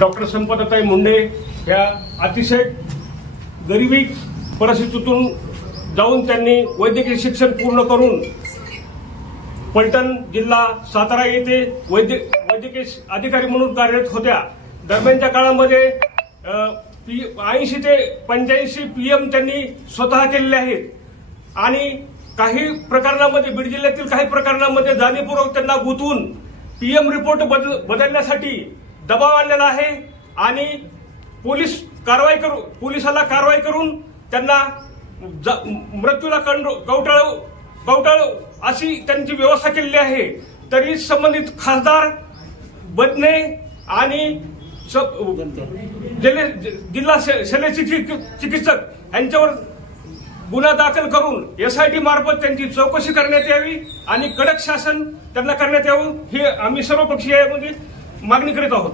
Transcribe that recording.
Doctor संपदाताई Munde या अतिशय गरिबी परिस्थितीतून जाऊन त्यांनी वैद्यकीय शिक्षण पूर्ण करून पलटण जिल्हा सातारा येथे वैद्यकीय अधिकारी म्हणून कार्यरत होत्या। दरम्यानच्या काळामध्ये 80 ते 85 PM त्यांनी स्वतः केलेले आहेत आणि काही प्रकरणामध्ये बीड जिल्ह्यातील काही प्रकरणामध्ये जाणीवपूर्वक त्यांना गुंतवून PM रिपोर्ट बदलण्यासाठी दबाव आणलेला आहे आणि पोलिसाला कारवाई करून त्यांना मृत्यूला कवटाळ अशी त्यांची व्यवस्था केलेली आहे। तरी संबंधित खासदार बदने आणि जिल्हा शल्य चिकित्सक यांच्यावर गुन्हा दाखल करून SIT मार्फत त्यांची चौकशी करण्यात यावी आणि कडक शासन त्यांना करण्यात यावं ही आम्ही सर्वपक्षीय मागणी करीत आहोत।